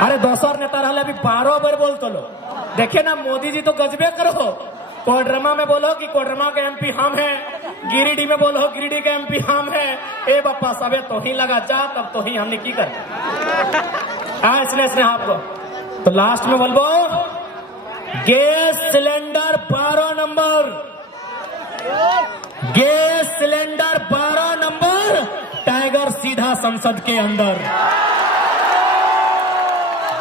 अरे दोसर नेता रहा अभी 12 बार बोल तो लो। देखे ना मोदी जी तो गजबे करो, कोडरमा में बोलो कि कोडरमा के एमपी हम हैं, गिरिडीह में बोलो गिरिडीह के एमपी हम हैं। ए बापा सबे तो ही लगा जा, तब तो ही हमने की कर इसने आपको तो लास्ट में बोलबो gas cylinder 12 number, gas cylinder 12 number, tiger सीधा संसद के अंदर।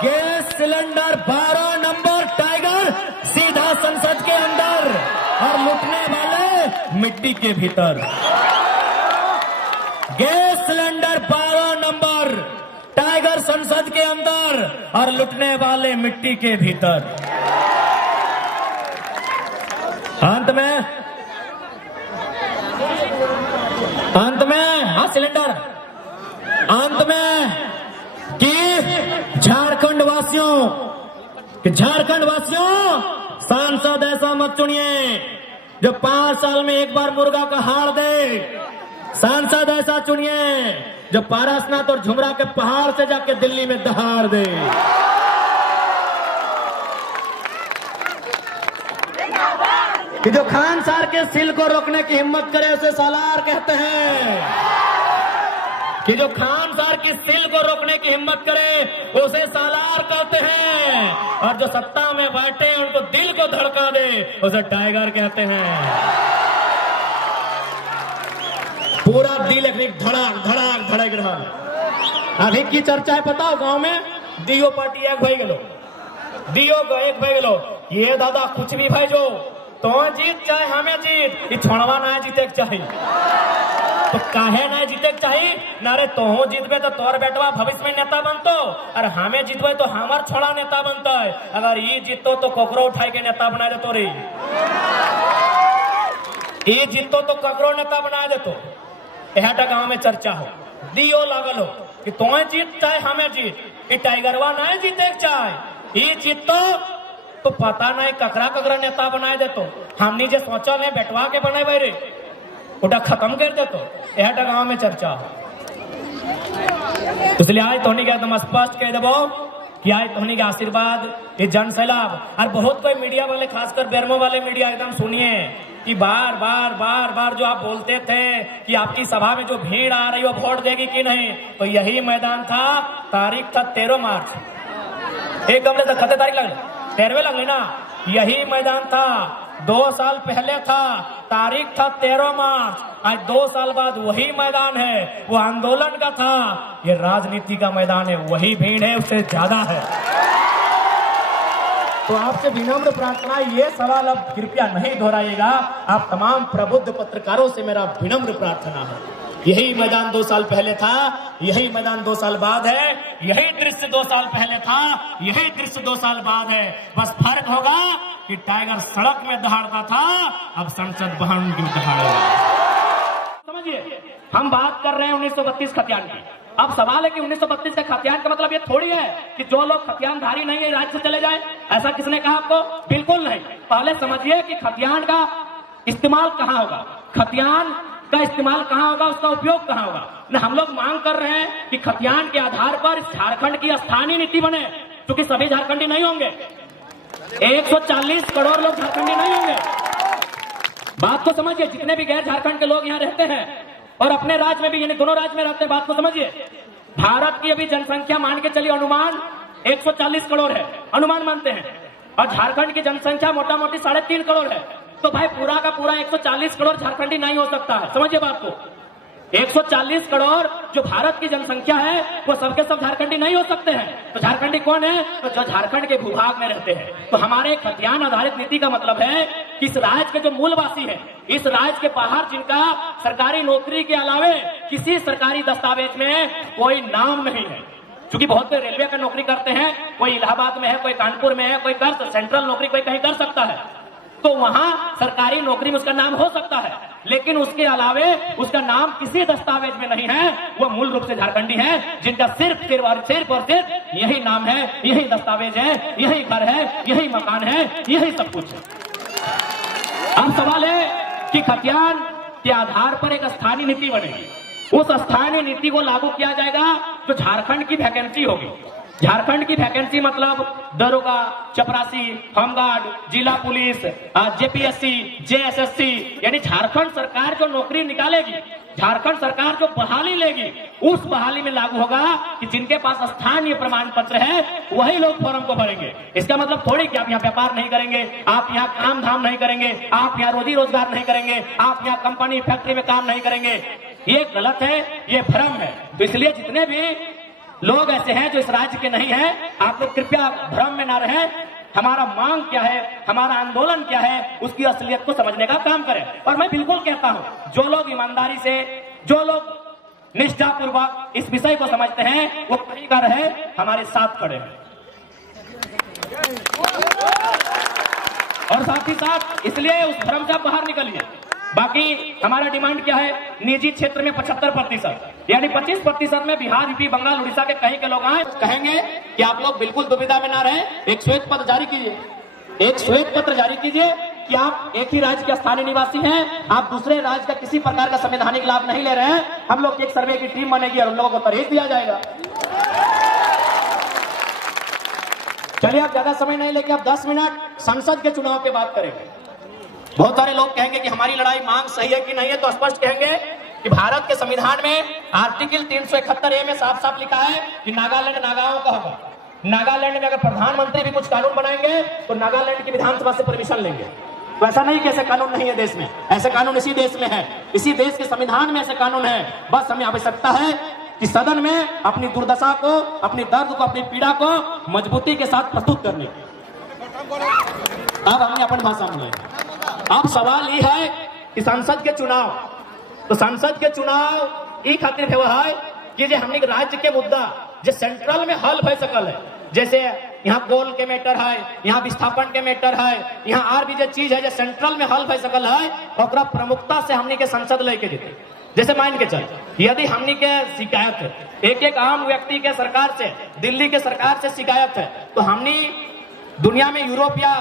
गैस सिलेंडर 12 नंबर, टाइगर सीधा संसद के अंदर, और लुटने वाले मिट्टी के भीतर। गैस सिलेंडर 12 नंबर, टाइगर संसद के अंदर, और लुटने वाले मिट्टी के भीतर। अंत में हाँ सिलेंडर अंत में कि झारखंड वासियों सांसद ऐसा मत चुनिए जो 5 साल में एक बार मुर्गा का हाड़ दे। सांसद ऐसा चुनिए जो पारसनाथ और झुमरा के पहाड़ से जाके दिल्ली में दहाड़ दे। कि जो खान सार के सिल को रोकने की हिम्मत करे उसे सालार कहते हैं। कि जो खान सार की सिल को रोकने की हिम्मत करे उसे सालार कहते हैं, और जो सत्ता में बैठे उनको दिल को धड़का दे उसे टाइगर कहते हैं। पूरा दिल एक धड़ाक धड़ाक धड़क रहा। अभी की चर्चा है पता हो गांव में, डीओ पार्टी एक भाई गलो, डीओ को एक भाई गलो, ये दादा कुछ भी भाई जो तो जीत चाहे हमें जीत, ये छोड़वा ना जीते चाहिए। तो काहे ना जीते चाहिए ना रे, तो जीतबे तो तोर बेटवा भविष्य में नेता बनतो, और हमें जीतबे तो हमार छोड़ा नेता बनता है। अगर ये जीतो तो कोकरो उठाई के नेता बना देतो रे, ये जीतो तो कोकरो नेता बना देतो। यह गाँव में चर्चा हो, दियो लागल हो कि तो जीत चाहे हमें जीत, ये टाइगरवा ना जीते चाहे, ये जीतो तो पता नहीं ककरा नेता बनाए देतो। हमने जो सोचल है बेटवा के बनाए बैरे उठा खत्म कर देतो। यह गाँव में चर्चा हो, इसलिए आज तोहनी के एकदम स्पष्ट कह देबो कि आज तोहनी के आशीर्वाद, ये जन सैलाब, और बहुत कोई मीडिया वाले खासकर बेरमो वाले मीडिया एकदम सुनिए कि बार बार जो आप बोलते थे कि आपकी सभा में जो भीड़ आ रही वो वोट देगी कि नहीं, तो यही मैदान था। तारीख था 13 मार्च, एक गमले तक खते तारीख लग 13वें लगली ना, यही मैदान था। 2 साल पहले था, तारीख था 13 मार्च। आज 2 साल बाद वही मैदान है, वो आंदोलन का था, ये राजनीति का मैदान है। वही भीड़ है, उससे ज्यादा है। तो आपसे विनम्र प्रार्थना, ये सवाल अब कृपया नहीं दोहराइएगा। आप तमाम प्रबुद्ध पत्रकारों से मेरा विनम्र प्रार्थना है। यही मैदान 2 साल पहले था, यही मैदान 2 साल बाद है, यही दृश्य 2 साल पहले था, यही दृश्य 2 साल बाद है। बस फर्क होगा कि टाइगर सड़क में दहाड़ता था, अब संसद भवन में दहाड़ेगा। समझिए, हम बात कर रहे हैं 1932 खतियान की। अब सवाल है कि 1932 के खतियान का मतलब ये थोड़ी है कि जो लोग खतियानधारी नहीं है राज्य से चले जाए। ऐसा किसने कहा आपको? बिल्कुल नहीं। पहले समझिए कि खतियान का इस्तेमाल कहाँ होगा, खतियान का इस्तेमाल कहाँ होगा, उसका उपयोग कहाँ होगा। न हम लोग मांग कर रहे हैं कि खतियान के आधार पर झारखंड की स्थानीय नीति बने, क्योंकि सभी झारखंडी नहीं होंगे, 140 करोड़ लोग झारखंडी नहीं होंगे। बात को समझिए, जितने भी गैर झारखंड के लोग यहाँ रहते हैं और अपने राज्य में भी, यानी दोनों राज्य में रहते हैं, बात को समझिए। भारत की अभी जनसंख्या मान के चलिए अनुमान 140 करोड़ है, अनुमान मानते हैं, और झारखंड की जनसंख्या मोटा मोटी 3.5 करोड़ है। तो भाई पूरा का पूरा 140 करोड़ झारखंडी नहीं हो सकता है। समझिए बात को, 140 करोड़ जो भारत की जनसंख्या है वो सबके सब झारखंडी नहीं हो सकते हैं। तो झारखंडी कौन है? तो जो झारखंड के भूभाग में रहते हैं। तो हमारे खतियान आधारित नीति का मतलब है कि इस राज्य के जो मूलवासी है, इस राज्य के बाहर जिनका सरकारी नौकरी के अलावे किसी सरकारी दस्तावेज में कोई नाम नहीं है, क्योंकि बहुत से रेलवे का नौकरी करते हैं, कोई इलाहाबाद में है, कोई कानपुर में है, कोई कर सेंट्रल नौकरी कोई कहीं कर सकता है, तो वहां सरकारी नौकरी में उसका नाम हो सकता है, लेकिन उसके अलावे उसका नाम किसी दस्तावेज में नहीं है। वो मूल रूप से झारखंडी है, जिनका सिर्फ यही नाम है, यही दस्तावेज है, यही घर है, यही मकान है, यही सब कुछ है। अब सवाल है कि खतियान के आधार पर एक स्थानीय नीति बनेगी, उस स्थानीय नीति को लागू किया जाएगा तो झारखंड की वैकेंसी होगी। झारखंड की वैकेंसी मतलब दरोगा, चपरासी, होमगार्ड, जिला पुलिस, जेपीएससी, जेएसएससी, यानी झारखंड सरकार जो नौकरी निकालेगी, झारखंड सरकार जो बहाली लेगी, उस बहाली में लागू होगा कि जिनके पास स्थानीय प्रमाण पत्र है वही लोग फॉर्म को भरेंगे। इसका मतलब थोड़ी कि आप यहाँ व्यापार नहीं करेंगे, आप यहाँ काम धाम नहीं करेंगे, आप यहाँ रोजी रोजगार नहीं करेंगे, आप यहाँ कंपनी फैक्ट्री में काम नहीं करेंगे। ये गलत है, ये भ्रम है। तो इसलिए जितने भी लोग ऐसे हैं जो इस राज्य के नहीं है, आप लोग कृपया भ्रम में ना रहे। हमारा मांग क्या है, हमारा आंदोलन क्या है, उसकी असलियत को समझने का काम करें। और मैं बिल्कुल कहता हूं, जो लोग ईमानदारी से, जो लोग निष्ठापूर्वक इस विषय को समझते हैं, वो कहीं का रहे हमारे साथ खड़े हैं। और साथ ही साथ इसलिए उस भ्रम से बाहर निकलिए। बाकी हमारा डिमांड क्या है, निजी क्षेत्र में 75%, यानी 25% में बिहार, यूपी, बंगाल, उड़ीसा के कहीं के लोग आए, कहेंगे कि आप लोग बिल्कुल दुविधा में ना रहे, एक श्वेत पत्र जारी कीजिए, एक श्वेत पत्र जारी कीजिए कि आप एक ही राज्य के स्थानीय निवासी हैं, आप दूसरे राज्य का किसी प्रकार का संवैधानिक लाभ नहीं ले रहे हैं। हम लोग की एक सर्वे की टीम बनेगी और उन लोगों को तरहीज दिया जाएगा। चलिए आप ज्यादा समय नहीं लेके आप 10 मिनट संसद के चुनाव पे बात करेंगे। बहुत सारे लोग कहेंगे कि हमारी लड़ाई मांग सही है कि नहीं है, तो स्पष्ट कहेंगे कि भारत के संविधान में आर्टिकल 371A में साफ साफ लिखा है कि नागालैंड नागाओं का होगा। नागालैंड में अगर प्रधानमंत्री भी कुछ कानून बनाएंगे तो नागालैंड की विधानसभा से परमिशन लेंगे। तो ऐसा नहीं कि ऐसे कानून नहीं है देश में, ऐसे कानून इसी देश में है, इसी देश के संविधान में ऐसे कानून है। बस हमें आवश्यकता है कि सदन में अपनी दुर्दशा को, अपनी दर्द को, अपनी पीड़ा को मजबूती के साथ प्रस्तुत करने। अब हमने अपन भाषा में, अब सवाल ये है कि संसद के चुनाव, तो संसद के चुनाव ई खातिर है कि जे हमने राज्य के मुद्दा जो सेंट्रल में हल भय सकल है, जैसे यहाँ कोल के मैटर है, यहाँ विस्थापन के मैटर है, यहाँ और भी जो चीज है जो सेंट्रल में हल भय सकल है, और प्रमुखता से हमने के संसद लेके देते। जैसे मान के चल, यदि हमने के शिकायत है, एक एक आम व्यक्ति के सरकार से, दिल्ली के सरकार से शिकायत है, तो हमने दुनिया में यूरोप या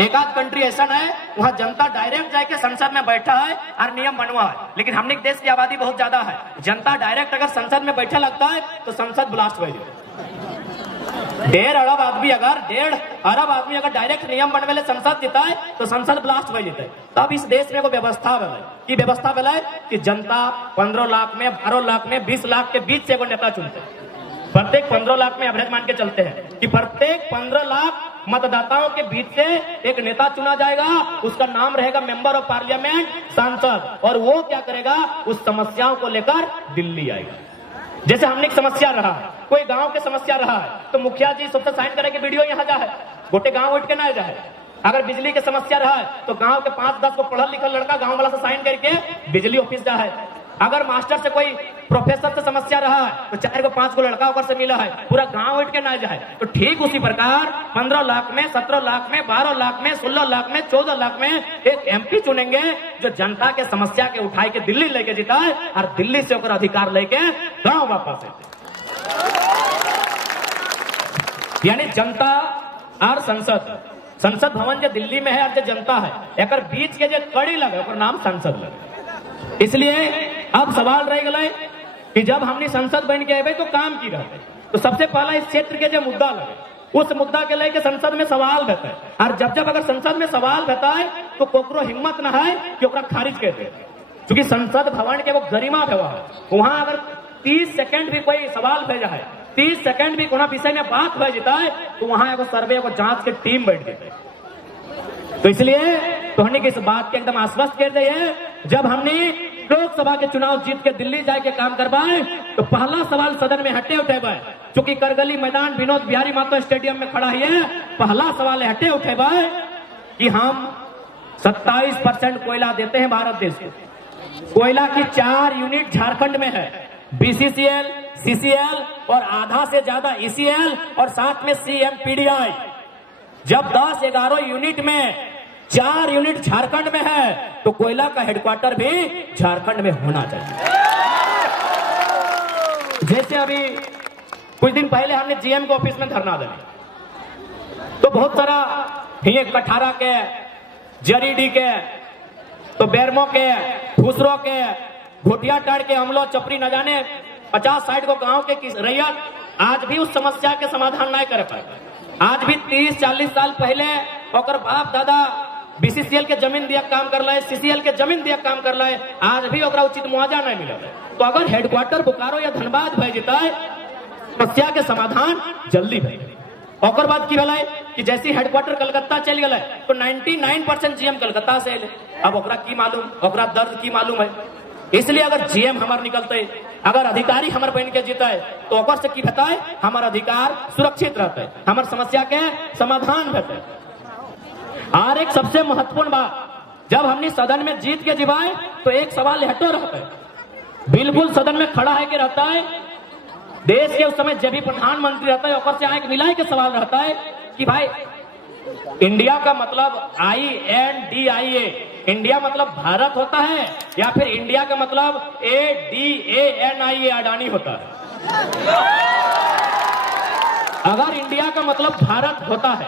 एक आध कंट्री ऐसा है वहां जनता डायरेक्ट जाके संसद में बैठा है और नियम बनवा है। लेकिन हमने देश की आबादी बहुत ज्यादा है, जनता डायरेक्ट अगर संसद में बैठा लगता है तो संसद ब्लास्ट हो जाए। 1.5 अरब आदमी अगर 1.5 अरब आदमी अगर डायरेक्ट नियम बनवे संसद जीता है तो संसद ब्लास्ट हो जाता है। तब इस देश में एगो व्यवस्था है कि व्यवस्था है कि जनता 15 लाख में, 12 लाख में, 20 लाख के बीच से एगो नेता चुनते हैं। प्रत्येक 15 लाख में एवरेज मान के चलते हैं कि प्रत्येक 15 लाख मतदाताओं के बीच से एक नेता चुना जाएगा, उसका नाम रहेगा मेंबर ऑफ पार्लियामेंट, सांसद, और वो क्या करेगा, उस समस्याओं को लेकर दिल्ली आएगा। जैसे हमने एक समस्या रहा, कोई गांव की समस्या रहा है तो मुखिया जी सबसे साइन करेंगे वीडियो यहाँ जा है, गोटे गांव उठ के ना जाए। अगर बिजली की समस्या रहा है तो गांव के 5-10 को पढ़ा लिखा लड़का गांव वाला से साइन करके बिजली ऑफिस जा है। अगर मास्टर से कोई प्रोफेसर से समस्या रहा है तो 4-5 को लड़का ऊपर से मिला है, पूरा गांव उठ के ना जाए। तो ठीक उसी प्रकार 15 लाख में, 17 लाख में, 12 लाख में, 16 लाख में, 14 लाख में एक एमपी चुनेंगे जो जनता के समस्या के उठाई के दिल्ली लेके जीता है और दिल्ली से होकर अधिकार लेके गांव वापस है। यानी जनता और संसद, संसद भवन जो दिल्ली में है और जो जनता है, एक बीच के जो कड़ी लगे नाम संसद लगे। इसलिए अब सवाल रह गए कि जब हमने संसद बन के आए तो काम की रहते, तो सबसे पहला इस क्षेत्र के जो मुद्दा लगे उस मुद्दा के लेके संसद में सवाल रहता है। और जब अगर संसद में सवाल रहता है तो कोकरो हिम्मत ना है कि ओकरा खारिज कर दे, क्योंकि संसद भवन के वो गरिमा व्यवहार, वहां अगर 30 सेकंड भी कोई सवाल भेजा है, 30 सेकंड भी कोई विषय में बात भेज देता है तो वहां एगो सर्वे, एगो जांच की टीम बैठ जाती है। तो इसलिए तो हमने इस बात के एकदम आश्वस्त कर दिए, जब हमने लोकसभा के चुनाव जीत के दिल्ली जाके काम करवाए तो पहला सवाल सदन में हटे उठेबे, चूंकि करगली मैदान विनोद बिहारी महतो स्टेडियम में खड़ा है, पहला सवाल हटे उठेबे कि हम 27% कोयला देते हैं भारत देश को। कोयला की 4 यूनिट झारखंड में है, बीसीसीएल, सीसीएल और आधा से ज्यादा ईसीएल और साथ में सीएमपीडीआई। जब 10-11 यूनिट में 4 यूनिट झारखंड में है तो कोयला का हेडक्वार्टर भी झारखंड में होना चाहिए। जैसे अभी कुछ दिन पहले हमने जीएम के ऑफिस में धरना दिया तो बहुत सारा ये कठारा के, जरीडी के, तो बेरमो के, फुसरो के, घोटिया टाड़ के, अमलो, चपरी, न जाने 50-60 को गांव के रैयत आज भी उस समस्या के समाधान नहीं कर पाए। आज भी 30-40 साल पहले ओकर बाप दादा बीसीसीएल के जमीन दिया काम कर रहे, सीसीएल के जमीन दिया काम कर रहे, आज भी ओकरा उचित मुआवजा नहीं मिला। तो अगर हेडक्वार्टर बोकारो या धनबाद भय जेता है, समस्या के समाधान जल्दी भय। और बात की भला कि जैसी हेडक्वार्टर कलकत्ता चल गया तो 99% जीएम कलकत्ता से अले। अब ओकरा की मालूम, ओकरा दर्द की मालूम है। इसलिए अगर जीएम हमार निकलते, अगर अधिकारी हमार बन के जीता है तो ओकर से की बताए हमार अधिकार सुरक्षित रहते, हमार समस्या के समाधान रहते। और एक सबसे महत्वपूर्ण बात, जब हमने सदन में जीत के जिवाए तो एक सवाल हटो रहता है, बिल्कुल सदन में खड़ा है कि रहता है, देश के उस समय जब भी प्रधानमंत्री रहता है ओकर से आए मिलाए के सवाल रहता है कि भाई इंडिया का मतलब INDIA, इंडिया मतलब भारत होता है या फिर इंडिया का मतलब ADANIA अडानी होता है। अगर इंडिया का मतलब भारत होता है,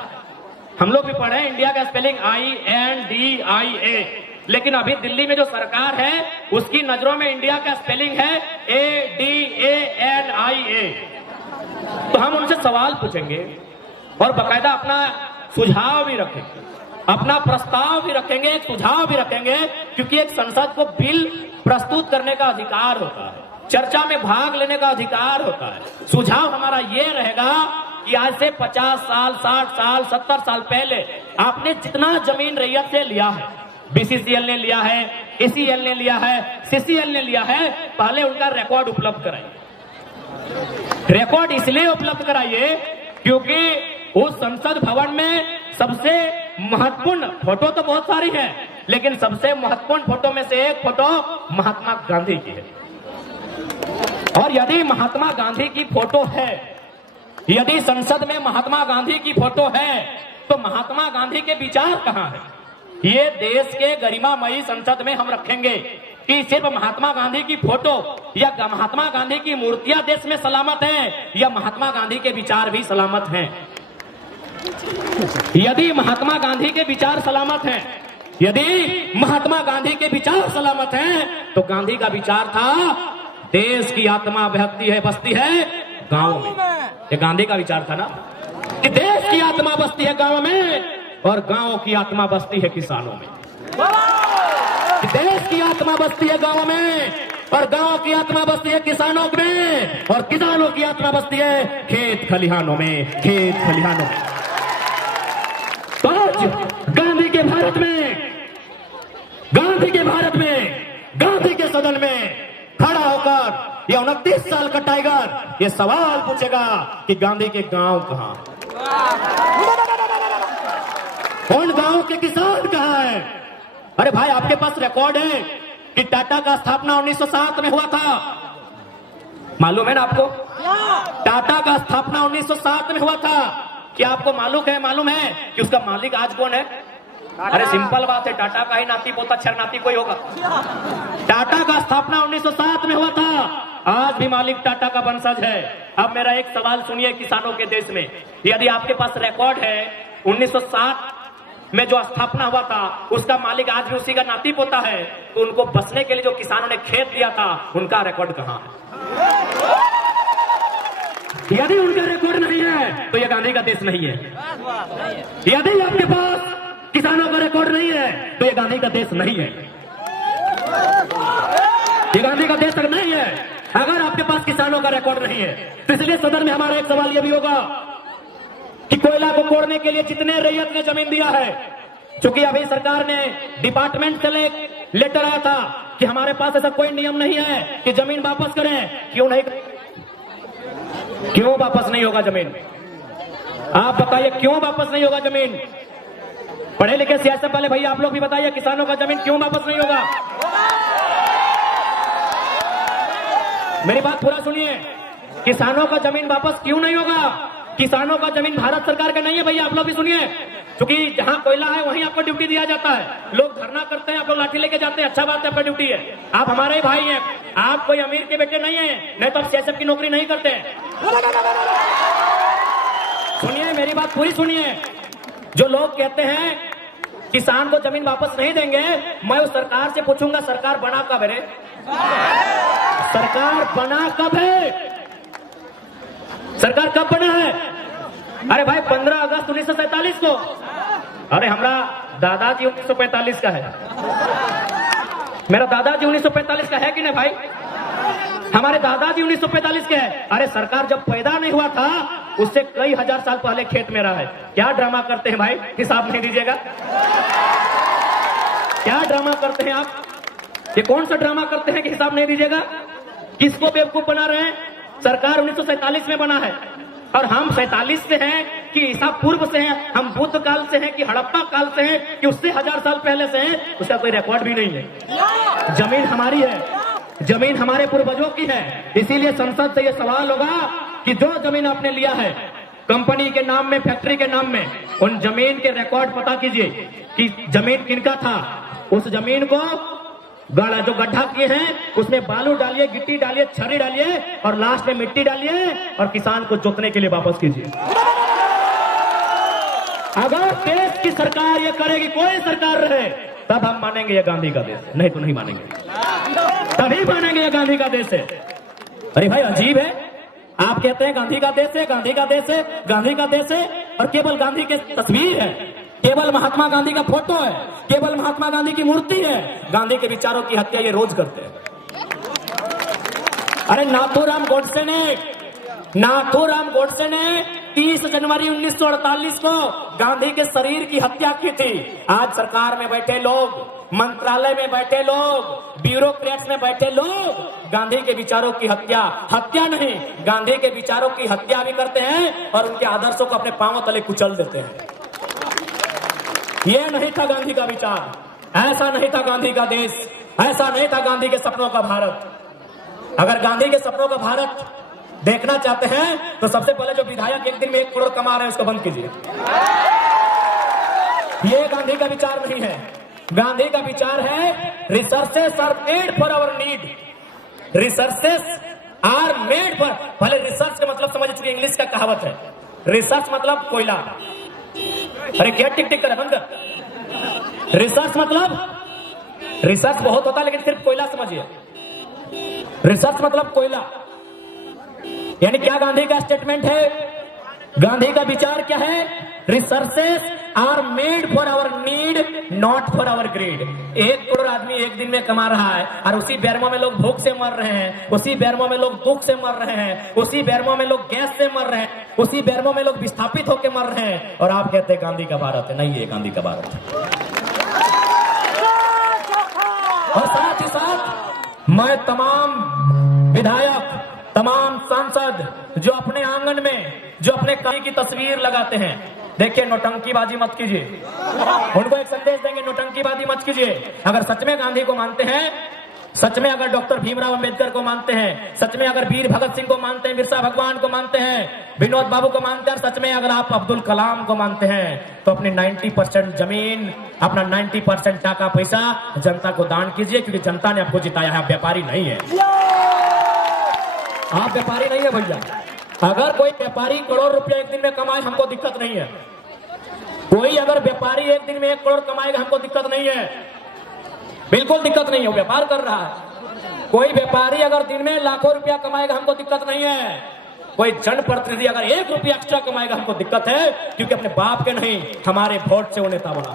हम लोग भी पढ़े इंडिया का स्पेलिंग INDIA, लेकिन अभी दिल्ली में जो सरकार है उसकी नजरों में इंडिया का स्पेलिंग है ADANIA। तो हम उनसे सवाल पूछेंगे और बकायदा अपना सुझाव भी रखेंगे, अपना प्रस्ताव भी रखेंगे, एक सुझाव भी रखेंगे, क्योंकि एक संसद को बिल प्रस्तुत करने का अधिकार होता है, चर्चा में भाग लेने का अधिकार होता है। सुझाव हमारा ये रहेगा कि आज से 50 साल, 60 साल, 70 साल पहले आपने जितना जमीन रैयत से लिया है, बीसीसीएल ने लिया है, ACL ने लिया है, CCL ने लिया है, पहले उनका रिकॉर्ड उपलब्ध कराइए। रिकॉर्ड इसलिए उपलब्ध कराइए क्योंकि उस संसद भवन में सबसे महत्वपूर्ण फोटो तो बहुत सारी है, लेकिन सबसे महत्वपूर्ण फोटो में से एक फोटो महात्मा गांधी की है। और यदि महात्मा गांधी की फोटो है, यदि संसद में महात्मा गांधी की फोटो है, तो महात्मा गांधी के विचार कहां है? ये देश के गरिमामयी संसद में हम रखेंगे कि सिर्फ महात्मा गांधी की फोटो या महात्मा गांधी की मूर्तियां देश में सलामत हैं या महात्मा गांधी के विचार भी सलामत हैं। यदि महात्मा गांधी के विचार सलामत हैं, यदि महात्मा गांधी के विचार सलामत हैं, तो गांधी का विचार था देश की आत्मा बहती है, बसती है गांव में। ये गांधी का विचार था ना कि देश की आत्मा बसती है गांव में और गांव की आत्मा बसती है किसानों में। देश की आत्मा बसती है गांव में और गांव की आत्मा बसती है किसानों में और किसानों की आत्मा बसती है खेत खलिहानों में, खेत खलिहानों में। तो आज गांधी के भारत में, गांधी के भारत में, गांधी के सदन में खड़ा होकर ये 29 साल का टाइगर ये सवाल पूछेगा कि गांधी के गांव कहां, कौन गांव के किसान कहां है? अरे भाई आपके पास रिकॉर्ड है कि टाटा का स्थापना 1907 में हुआ था, मालूम है ना आपको? टाटा का स्थापना 1907 में हुआ था। क्या आपको मालूम है कि उसका मालिक आज कौन है? अरे सिंपल बात है, टाटा का ही नाती पोता छरनाती कोई होगा। टाटा का स्थापना 1907 में हुआ था, आज भी मालिक टाटा का वंशज है। अब मेरा एक सवाल सुनिए किसानों के देश में, यदि आपके पास रिकॉर्ड है 1907 में जो स्थापना हुआ था उसका मालिक आज भी उसी का नाती पोता है, तो उनको बसने के लिए जो किसानों ने खेत दिया था उनका रिकॉर्ड कहां है? यदि उनका रिकॉर्ड नहीं है तो यह गांधी का देश नहीं है। यदि आपके पास किसानों का रिकॉर्ड नहीं है तो यह गांधी का देश नहीं है। ये गांधी का देश नहीं है अगर आपके पास किसानों का रिकॉर्ड नहीं है। तो इसलिए सदन में हमारा एक सवाल यह भी होगा कि कोयला को कोड़ने के लिए जितने रैयत ने जमीन दिया है, क्योंकि अभी सरकार ने डिपार्टमेंट से लेटर आया था कि हमारे पास ऐसा कोई नियम नहीं है कि जमीन वापस करें। क्यों वापस नहीं होगा जमीन? आप बताइए क्यों वापस नहीं होगा जमीन? पढ़े लिखे सियासत वाले भैया आप लोग भी बताइए किसानों का जमीन क्यों वापस नहीं होगा? मेरी बात पूरा सुनिए, किसानों का जमीन वापस क्यों नहीं होगा? किसानों का जमीन भारत सरकार का नहीं है भैया, आप लोग भी सुनिए, क्योंकि जहां कोयला है वहीं आपको ड्यूटी दिया जाता है। लोग धरना करते हैं, आप लोग लाठी लेके जाते हैं, अच्छा बात है, आपका ड्यूटी है, आप हमारे ही भाई हैं, आप कोई अमीर के बेटे नहीं है, नहीं तो आप सीएसएफ की नौकरी नहीं करते। सुनिए मेरी बात पूरी सुनिए, जो लोग कहते हैं किसान को जमीन वापस नहीं देंगे, मैं उस सरकार से पूछूंगा सरकार बना कब है? सरकार बना कब है? सरकार कब बना है? अरे भाई 15 अगस्त 1947 को। अरे हमारा दादाजी 1945 का है, मेरा दादाजी 1945 का है कि नहीं भाई? हमारे दादाजी 1945 के हैं। अरे सरकार जब पैदा नहीं हुआ था उससे कई हजार साल पहले खेत में रहा है। क्या ड्रामा करते हैं भाई, हिसाब नहीं दीजिएगा? क्या ड्रामा करते हैं आप? ये कौन सा ड्रामा करते हैं कि हिसाब नहीं दीजिएगा? किसको बेवकूफ बना रहे हैं? सरकार 1947 में बना है और हम 47 से हैं कि ईसा पूर्व से हैं, हम बुद्ध काल से हैं कि हड़प्पा काल से हैं कि उससे 1000 साल पहले से हैं, उसका कोई रिकॉर्ड भी नहीं है। जमीन हमारी है, जमीन हमारे पूर्वजों की है। इसीलिए संसद से यह सवाल होगा कि जो जमीन आपने लिया है कंपनी के नाम में, फैक्ट्री के नाम में, उन जमीन के रिकॉर्ड पता कीजिए कि जमीन किनका था। उस जमीन को जो गड्ढा किए हैं उसमें बालू डालिए, गिट्टी डालिए, छर्री डालिए और लास्ट में मिट्टी डालिए और किसान को जोतने के लिए वापस कीजिए। अगर देश की सरकार ये करेगी, कोई सरकार रहे, तब हम मानेंगे ये गांधी का देश है, नहीं तो नहीं मानेंगे। तभी मानेंगे ये गांधी का देश है। अरे भाई अजीब है, आप कहते हैं गांधी का देश है, गांधी का देश है, गांधी का देश है और केवल गांधी की तस्वीर है, केवल महात्मा गांधी का फोटो है, केवल महात्मा गांधी की मूर्ति है। गांधी के विचारों की हत्या ये रोज करते हैं। अरे नाथूराम गोडसे ने 30 जनवरी 1948 को गांधी के शरीर की हत्या की थी। आज सरकार में बैठे लोग, मंत्रालय में बैठे लोग, ब्यूरोक्रेट्स में बैठे लोग गांधी के विचारों की हत्या नहीं, गांधी के विचारों की हत्या भी करते हैं और उनके आदर्शों को अपने पांवों तले कुचल देते हैं। ये नहीं था गांधी का विचार, ऐसा नहीं था गांधी का देश, ऐसा नहीं था गांधी के सपनों का भारत। अगर गांधी के सपनों का भारत देखना चाहते हैं तो सबसे पहले जो विधायक एक दिन में 1 करोड़ कमा रहे हैं उसको बंद कीजिए। ये गांधी का विचार नहीं है। गांधी का विचार है resources are made for our need, resources are made for. पहले रिसर्च का मतलब समझ चुके, इंग्लिश का कहावत है, रिसर्च मतलब कोयला। अरे क्या टिक टिक करे, बंद कर। रिसर्च मतलब, रिसर्च बहुत होता है लेकिन सिर्फ कोयला समझिए। रिसर्च मतलब कोयला। यानी क्या गांधी का स्टेटमेंट है, गांधी का विचार क्या है? Resources are made for our need, not for our greed. 1 crore आदमी एक दिन में कमा रहा है और उसी बेरमो में लोग भूख से मर रहे हैं, उसी बेरमो में लोग दुख से मर रहे हैं, उसी बेरमो में लोग गैस से मर रहे हैं, उसी बेरमो में लोग विस्थापित होकर मर रहे हैं और आप कहते हैं गांधी का भारत है। नहीं, ये गांधी का भारत है। और साथ ही साथ मैं तमाम विधायक, तमाम सांसद जो अपने आंगन में, जो अपने कहीं की तस्वीर लगाते हैं, देखिए नौटंकीबाजी मत कीजिए। उनको एक संदेश देंगे, नौटंकीबाजी मत कीजिए। अगर सच में गांधी को मानते हैं, सच में अगर डॉक्टर भीमराव अंबेडकर को मानते हैं, सच में अगर वीर भगत सिंह को मानते हैं, बिरसा भगवान को मानते हैं, विनोद बाबू को मानते हैं, सच में अगर आप अब्दुल कलाम को मानते हैं, तो अपनी 90% जमीन, अपना 90% टाका पैसा जनता को दान कीजिए, क्योंकि जनता ने आपको जिताया है, आप व्यापारी नहीं है। आप व्यापारी नहीं है भैया। अगर कोई व्यापारी करोड़ रुपया एक दिन में कमाए हमको दिक्कत नहीं है। कोई अगर व्यापारी एक दिन में 1 करोड़ कमाएगा हमको दिक्कत नहीं है, बिल्कुल दिक्कत नहीं है, वो व्यापार कर रहा है। कोई व्यापारी अगर दिन में लाखों रुपया कमाएगा हमको दिक्कत नहीं है। कोई जनप्रतिनिधि अगर 1 रुपया एक्स्ट्रा कमाएगा हमको दिक्कत है, क्योंकि अपने बाप के नहीं, हमारे वोट से वो नेता बना।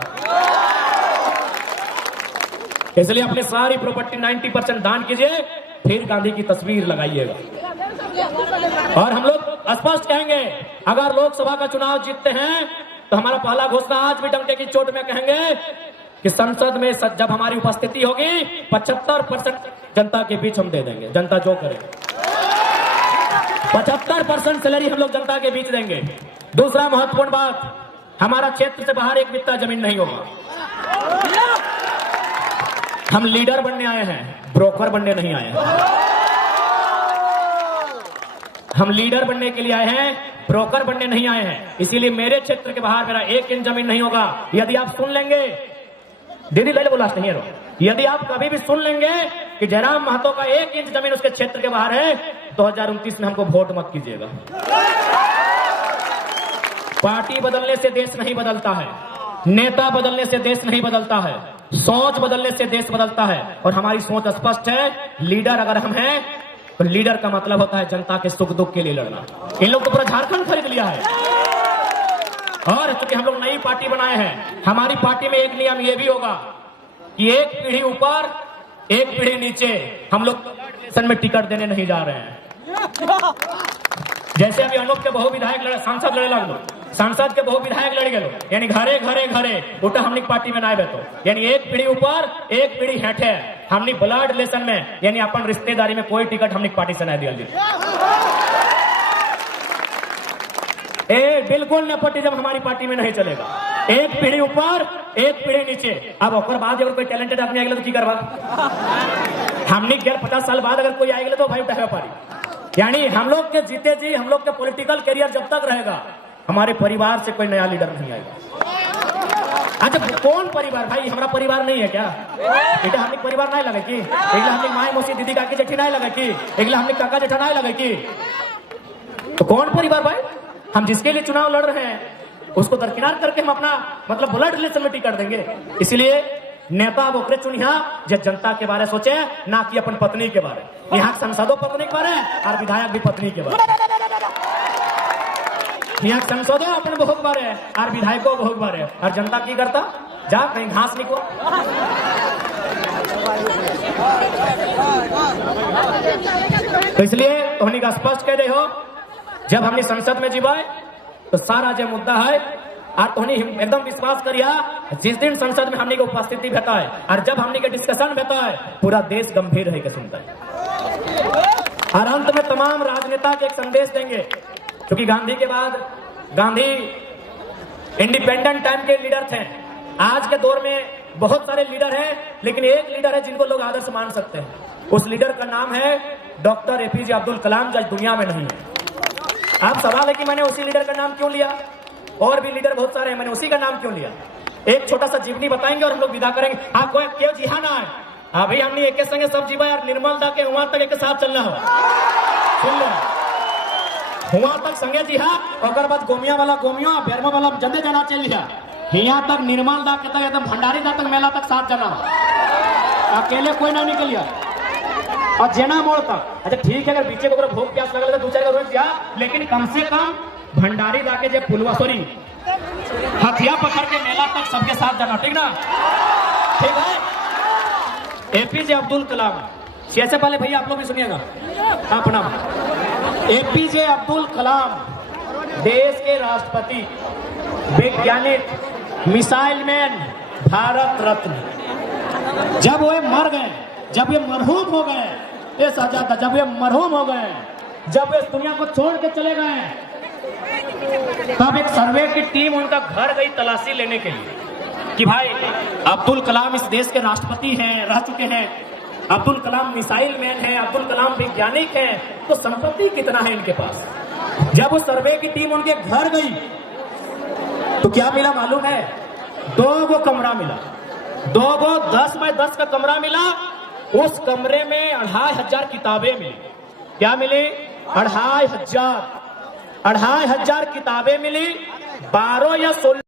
इसलिए अपने सारी प्रॉपर्टी 90% दान कीजिए, फिर गांधी की तस्वीर लगाइएगा। और हम लोग स्पष्ट कहेंगे, अगर लोकसभा का चुनाव जीतते हैं तो हमारा पहला घोषणा आज भी डंके की चोट में कहेंगे कि संसद में जब हमारी उपस्थिति होगी 75% जनता के बीच हम दे देंगे। जनता जो करे 75% सैलरी हम लोग जनता के बीच देंगे। दूसरा महत्वपूर्ण बात, हमारा क्षेत्र से बाहर एक बित्ता जमीन नहीं होगा। हम लीडर बनने आए हैं, ब्रोकर बनने नहीं आए हैं। हम लीडर बनने के लिए आए हैं, ब्रोकर बनने नहीं आए हैं। इसीलिए मेरे क्षेत्र के बाहर मेरा 1 इंच जमीन नहीं होगा। यदि आप सुन लेंगे, दीदी ले बोला नहीं है, यदि आप कभी भी सुन लेंगे कि जयराम महतो का 1 इंच जमीन उसके क्षेत्र के बाहर है, 2029 में हमको वोट मत कीजिएगा। पार्टी बदलने से देश नहीं बदलता है, नेता बदलने से देश नहीं बदलता है, सोच बदलने से देश बदलता है। और हमारी सोच स्पष्ट है, लीडर अगर हम हैं तो लीडर का मतलब होता है जनता के सुख दुख के लिए लड़ना। इन लोग तो पूरा झारखंड खरीद लिया है। और चूंकि हम लोग नई पार्टी बनाए हैं, हमारी पार्टी में एक नियम ये भी होगा कि एक पीढ़ी ऊपर एक पीढ़ी नीचे हम लोग इलेक्शन में टिकट देने नहीं जा रहे हैं। जैसे अभी अनूप के बहु विधायक लड़े, सांसद लड़े लग लो, सांसद के बहु विधायक लड़ गए, यानी घरे घरे घरे उल्टा हमने पार्टी में ना बैठो, यानी एक पीढ़ी ऊपर एक पीढ़ी हेठे हमने ब्लड रिलेशन में, यानी अपन रिश्तेदारी में कोई टिकट हमने पार्टी से नहीं दिया। बिल्कुल नेपोटिज्म हमारी पार्टी में नहीं चलेगा। एक पीढ़ी ऊपर एक पीढ़ी नीचे। अब ओकर बाद अगर कोई टैलेंटेड आदमी आएगा तो की करवा, हमने 50 साल बाद अगर कोई आएगा तो भाई उठा पारी। यानी हम लोग के जीते जी हम लोग के पॉलिटिकल करियर जब तक रहेगा, हमारे परिवार से कोई नया लीडर नहीं आएगा। अच्छा, कौन परिवार भाई? हमारा परिवार नहीं है क्या? बेटा हमने परिवार नहीं लगे की? हमने माए मौसी दीदी काकी जेठी नहीं लगे की? हमने काका जेठा नहीं लगे की? तो कौन परिवार भाई? हम जिसके लिए चुनाव लड़ रहे हैं उसको दरकिनार करके हम अपना मतलब ब्लड रिलेशन में टिकट देंगे। इसलिए नेता वो चुनिया जो जनता के बारे सोचे, ना कि अपन पत्नी के बारे। यहाँ संसदों पत्नी के बारे और विधायक भी पत्नी के बारे। यहाँ संसदों अपने बहू के बारे और विधायकों बहू के बारे, और जनता की करता जा कहीं घास निकलो। तो इसलिए उन्हीं का स्पष्ट कह रहे हो, जब हमने संसद में जीवाए तो सारा जो मुद्दा है और उन्हें एकदम विश्वास करिया, जिस दिन संसद में हमने की उपस्थिति भेटा है और जब हमने के डिस्कशन भेटा है, पूरा देश गंभीर रह के सुनता है। और अंत में तमाम राजनेता के एक संदेश देंगे, क्योंकि गांधी के बाद गांधी इंडिपेंडेंट टाइम के लीडर थे। आज के दौर में बहुत सारे लीडर हैं, लेकिन एक लीडर है जिनको लोग आदर्श मान सकते हैं। उस लीडर का नाम है डॉक्टर एपीजे अब्दुल कलाम, जो दुनिया में नहीं है। अब सवाल है कि मैंने उसी लीडर का नाम क्यों लिया? और भी लीडर बहुत सारे हैं, मैंने उसी का नाम क्यों लिया? एक छोटा सा जीवनी बताएंगे और हम लोग विदा करेंगे। आपको क्यों जीहा ना है? अभी हमने एक संगे सब जीवा यार, निर्मल दा के वहां तक एक साथ चलना हो, सुन लो, वहां तक संगे जीहा, और बाद गोमिया वाला गोमियो, बेरमा वाला जंदे जना चल लिया, यहाँ तक निर्मल दा के तक एकदम भंडारी दा तक मेला तक साथ जाना, अकेले कोई ना निकलिया। और जेना मोड़ तक अच्छा ठीक है, अगर बीचे को भूख प्यास लगल तो 2-4 रोज जा, लेकिन कम से कम भंडारी जाके जे पुलवा सॉरी हथिया पकड़ के मेला तक सबके साथ जाना, ठीक ना? ठीक है। एपीजे अब्दुल कलाम, ऐसे पहले भैया आप लोग भी सुनिएगा अपना। एपीजे अब्दुल कलाम देश के राष्ट्रपति, वैज्ञानिक, मिसाइल मैन, भारत रत्न। जब वो मर गए, जब ये मरहूम हो गए, ये सजादा, जब ये मरहूम हो गए, जब इस दुनिया को छोड़ के चले गए, तब एक सर्वे की टीम उनका घर गई तलाशी लेने के लिए कि भाई अब्दुल कलाम इस देश के राष्ट्रपति हैं, रह चुके हैं, अब्दुल कलाम मिसाइल मैन है, अब्दुल कलाम वैज्ञानिक हैं, तो संपत्ति कितना है इनके पास। जब वो सर्वे की टीम उनके घर गई तो क्या मिला मालूम है? 2 कमरा मिला, 2 10 बाय 10 का कमरा मिला। उस कमरे में 2500 किताबें मिली। क्या मिली? 2500 किताबें मिली। 12 या 16